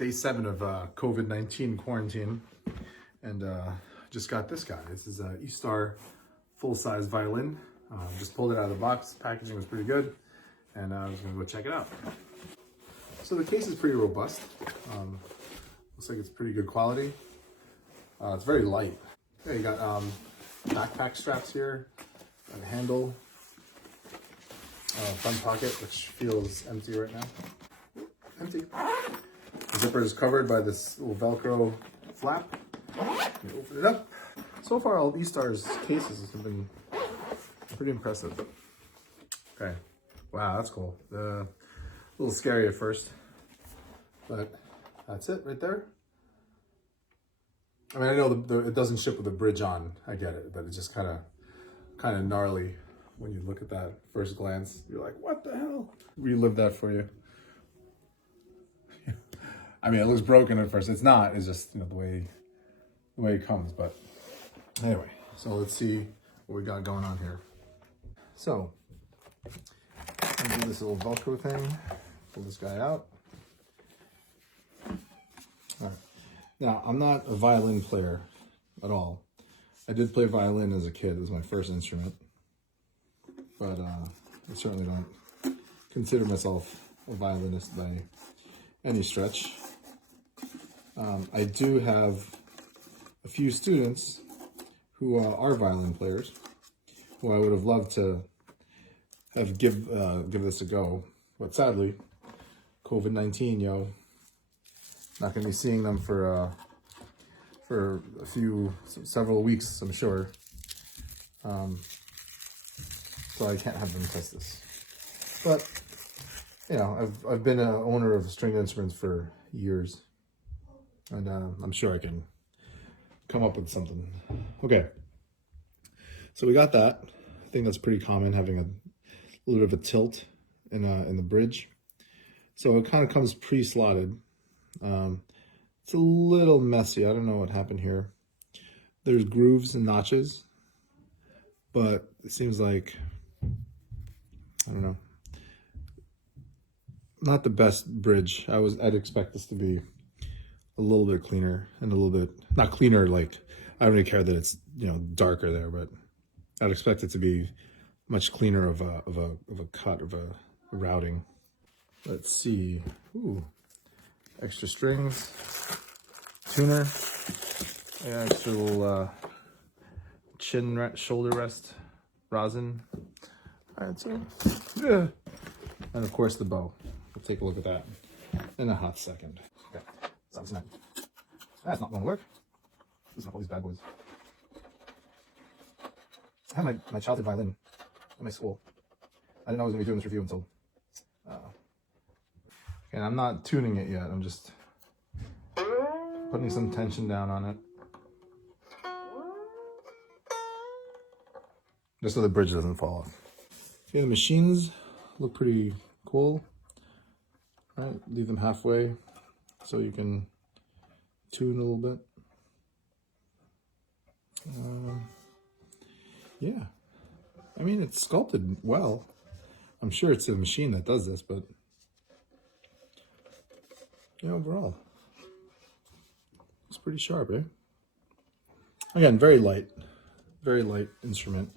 Day 7 of COVID-19 quarantine, and just got this guy. This is a Eastar full-size violin. Just pulled it out of the box. Packaging was pretty good, and I was gonna go check it out. So the case is pretty robust. Looks like it's pretty good quality. It's very light. Yeah, you got backpack straps here, a handle, front pocket, which feels empty right now. Empty. The zipper is covered by this little Velcro flap. You open it up. So far, all Eastar's cases have been pretty impressive. Okay, wow, that's cool. A little scary at first, but that's it right there. I mean, I know it doesn't ship with the bridge on. I get it, but it's just kind of gnarly when you look at that first glance. You're like, what the hell? Relive that for you. I mean, it looks broken at first. It's not. It's just, you know, the way it comes. But anyway, so let's see what we got going on here. So I'm gonna do this little Velcro thing. Pull this guy out. All right. Now, I'm not a violin player at all. I did play violin as a kid. It was my first instrument. But I certainly don't consider myself a violinist by any stretch. I do have a few students who are violin players, who I would have loved to have give this a go, but sadly, COVID-19, not gonna be seeing them for several weeks, I'm sure. So I can't have them test this. But you know, I've been an owner of stringed instruments for years, and I'm sure I can come up with something. Okay, so we got that. I think that's pretty common, having a little bit of a tilt in the bridge. So it kind of comes pre-slotted. It's a little messy. I don't know what happened here. There's grooves and notches, but it seems like, I don't know, not the best bridge. I'd expect this to be a little bit cleaner and a little bit, not cleaner, like, I don't really care that it's, you know, darker there, but I'd expect it to be much cleaner of a cut, of a routing. Let's see. Ooh, extra strings, tuner, yeah, extra little shoulder rest, rosin. All right, so yeah, and of course the bow. We'll take a look at that in a hot second. Okay, sounds nice. That's not gonna work. Listen up all these bad boys. I had my childhood violin at my school. I didn't know I was gonna be doing this review until. And I'm not tuning it yet. I'm just putting some tension down on it, just so the bridge doesn't fall off. Okay, the machines look pretty cool. All right, leave them halfway so you can tune a little bit. Yeah, I mean, it's sculpted well. I'm sure it's a machine that does this, but yeah, overall, it's pretty sharp, eh? Again, very light instrument.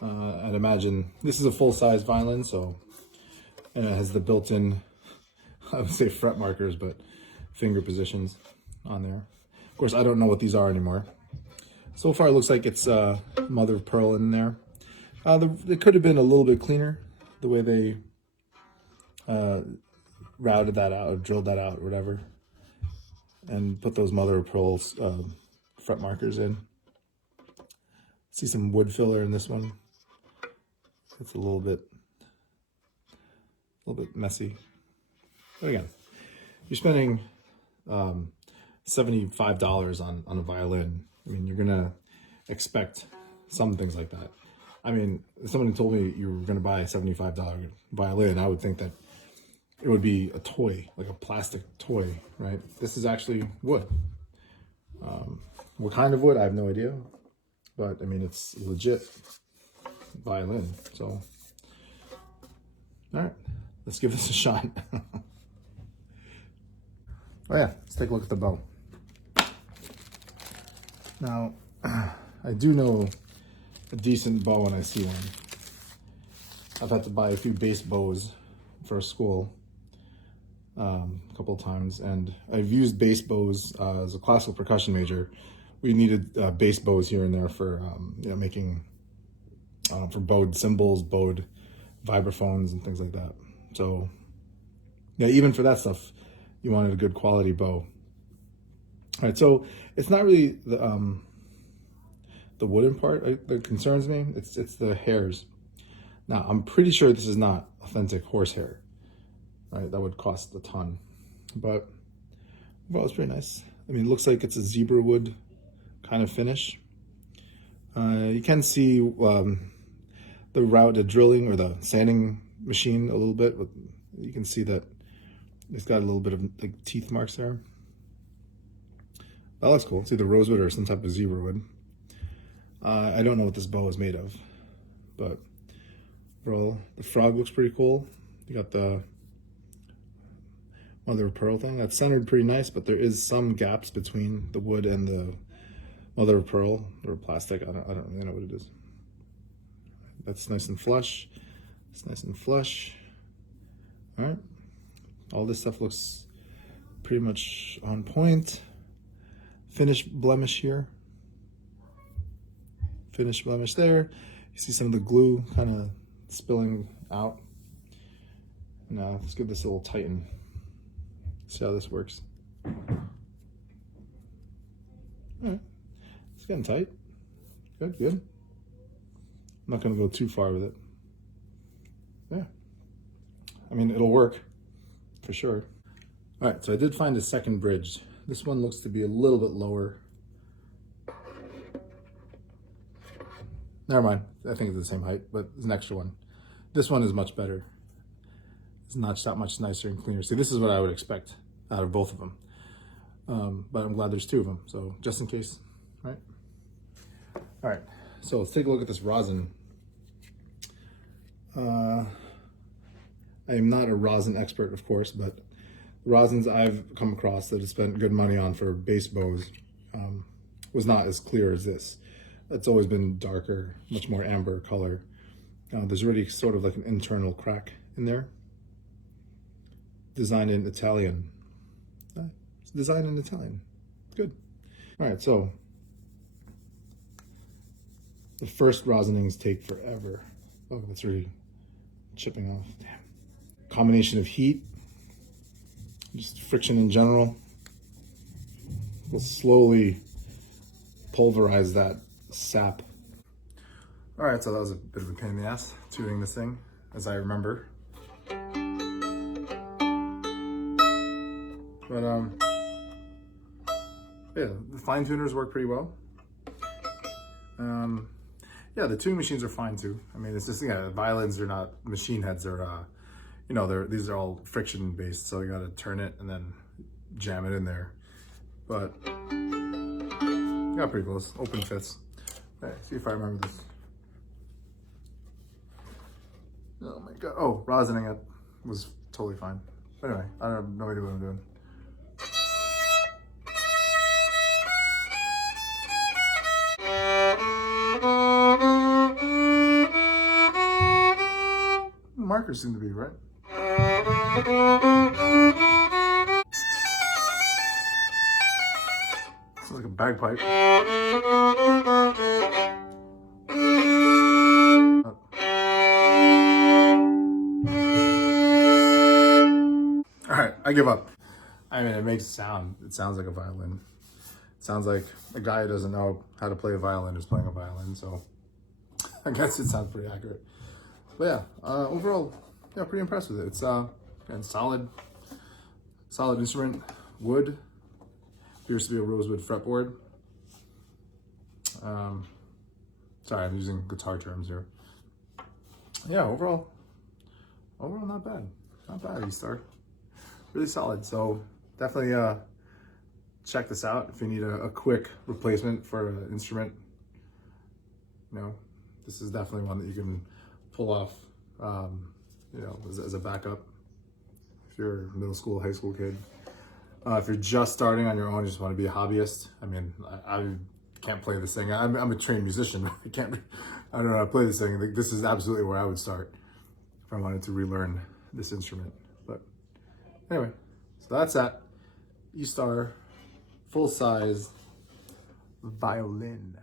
I'd imagine this is a full-size violin, so, and it has the built-in, I would say fret markers, but finger positions on there. Of course, I don't know what these are anymore. So far, it looks like it's mother of pearl in there. It could have been a little bit cleaner, the way they routed that out, or drilled that out, or whatever, and put those mother of pearl fret markers in. See some wood filler in this one. It's a little bit messy. But again, you're spending $75 on a violin. I mean, you're gonna expect some things like that. I mean, if somebody told me you were gonna buy a $75 violin, I would think that it would be a toy, like a plastic toy, right? This is actually wood. What kind of wood, I have no idea. But, I mean, it's legit violin, so. All right, let's give this a shot. Oh yeah, let's take a look at the bow. Now, I do know a decent bow when I see one. I've had to buy a few bass bows for school a couple of times, and I've used bass bows as a classical percussion major. We needed bass bows here and there for making for bowed cymbals, bowed vibraphones, and things like that. So yeah, even for that stuff, you wanted a good quality bow. All right, so it's not really the wooden part that concerns me. It's the hairs. Now, I'm pretty sure this is not authentic horsehair, right? That would cost a ton, but overall, it's pretty nice. I mean, it looks like it's a zebra wood kind of finish. You can see the drilling or the sanding machine a little bit, but you can see that it's got a little bit of like teeth marks there. That looks cool. It's either rosewood or some type of zebra wood. I don't know what this bow is made of, but overall, the frog looks pretty cool. You got the mother of pearl thing. That's centered pretty nice, but there is some gaps between the wood and the mother of pearl or plastic. I don't really know what it is. That's nice and flush. It's nice and flush. All right. All this stuff looks pretty much on point. Finish blemish here. Finish blemish there. You see some of the glue kind of spilling out. Now let's give this a little tighten. See how this works. All right. It's getting tight. Good, good. I'm not going to go too far with it. Yeah. I mean, it'll work for sure. All right, so I did find a second bridge. This one looks to be a little bit lower. Never mind. I think it's the same height, but it's an extra one. This one is much better. It's not that much nicer and cleaner. See, this is what I would expect out of both of them. But I'm glad there's two of them, so just in case, right? All right, so let's take a look at this rosin. I am not a rosin expert, of course, but the rosins I've come across that have spent good money on for bass bows was not as clear as this. It's always been darker, much more amber color. There's already sort of like an internal crack in there. Designed in Italian. It's designed in Italian. Good. All right, so the first rosinings take forever. Oh, that's really chipping off. Damn. Combination of heat, just friction in general, will slowly pulverize that sap. All right, so that was a bit of a pain in the ass, tuning this thing, as I remember. But yeah, the fine tuners work pretty well. Yeah, the tuning machines are fine too. I mean, it's just, yeah, violins are not machine heads. They're, you know, these are all friction based, so you got to turn it and then jam it in there. But yeah, pretty close. Open fits. All right, see if I remember this. Oh my god. Oh, rosining it was totally fine. But anyway, I have no idea what I'm doing. Markers seem to be right. It's like a bagpipe. All right, I give up. I mean, it makes sound. It sounds like a violin. It sounds like a guy who doesn't know how to play a violin is playing a violin. So I guess it sounds pretty accurate. But yeah, overall, yeah, pretty impressed with it. It's and solid instrument. Wood appears to be a rosewood fretboard. Sorry, I'm using guitar terms here. Yeah, overall not bad. Not bad, Eastar. Really solid. So definitely check this out if you need a quick replacement for an instrument. You know, this is definitely one that you can pull off, you know, as a backup if you're a middle school, high school kid. If you're just starting on your own, you just want to be a hobbyist. I mean, I can't play this thing. I'm a trained musician. I don't know how to play this thing. This is absolutely where I would start if I wanted to relearn this instrument. But anyway, so that's that Eastar full-size violin.